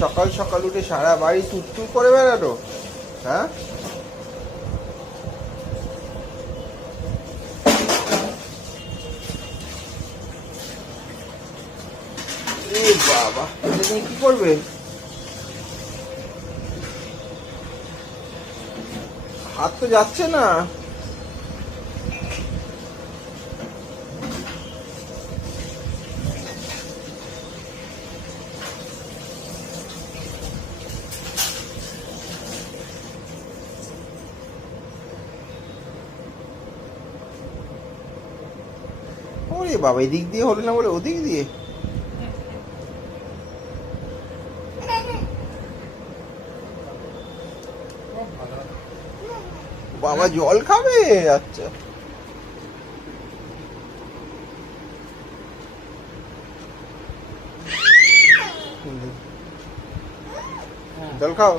সকাল সকাল উঠে সারা বাড়ি তুত্তু করে বেড়ানো? হ্যাঁ, এ বাবা, এটা নিয়ে কি করবে? হাত তো যাচ্ছে না। ওরে বাবা, এদিক দিয়ে হলো না বলে ওদিক দিয়ে। বাবা জল খাবে? আচ্ছা, জল খাও।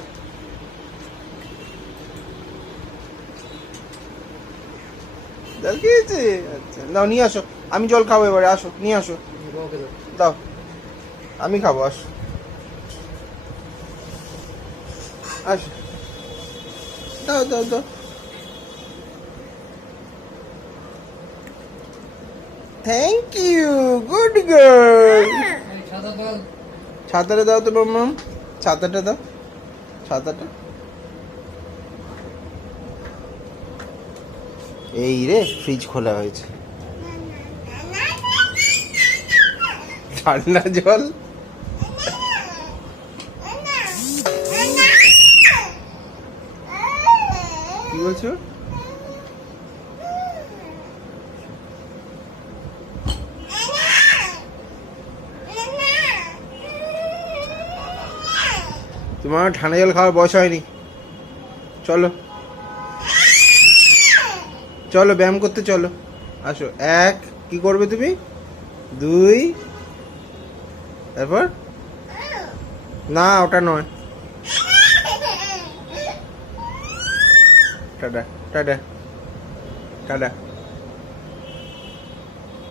জল খেয়েছে? আচ্ছা, দাও নিয়ে আসো, আমি জল খাবো এবারে। আসো, নিয়ে আসো, দাও, আমি খাবো। আসো আসো, দাও দাও দাও। Thank you, good girl. ছাতাটা দাও তো মাম্মাম, ছাতাটা দাও, ছাতাটা। এই রে, ফ্রিজ খোলা হয়েছে, ঠান্ডা জল। কি বলছো? তোমার ঠান্ডা জল খাওয়ার বয়স হয়নি। চলো চলো, ব্যায়াম করতে চলো। আসো। এক, কি করবে তুমি? দুই, তারপর? না, ওটা নয়। Tata tata tata.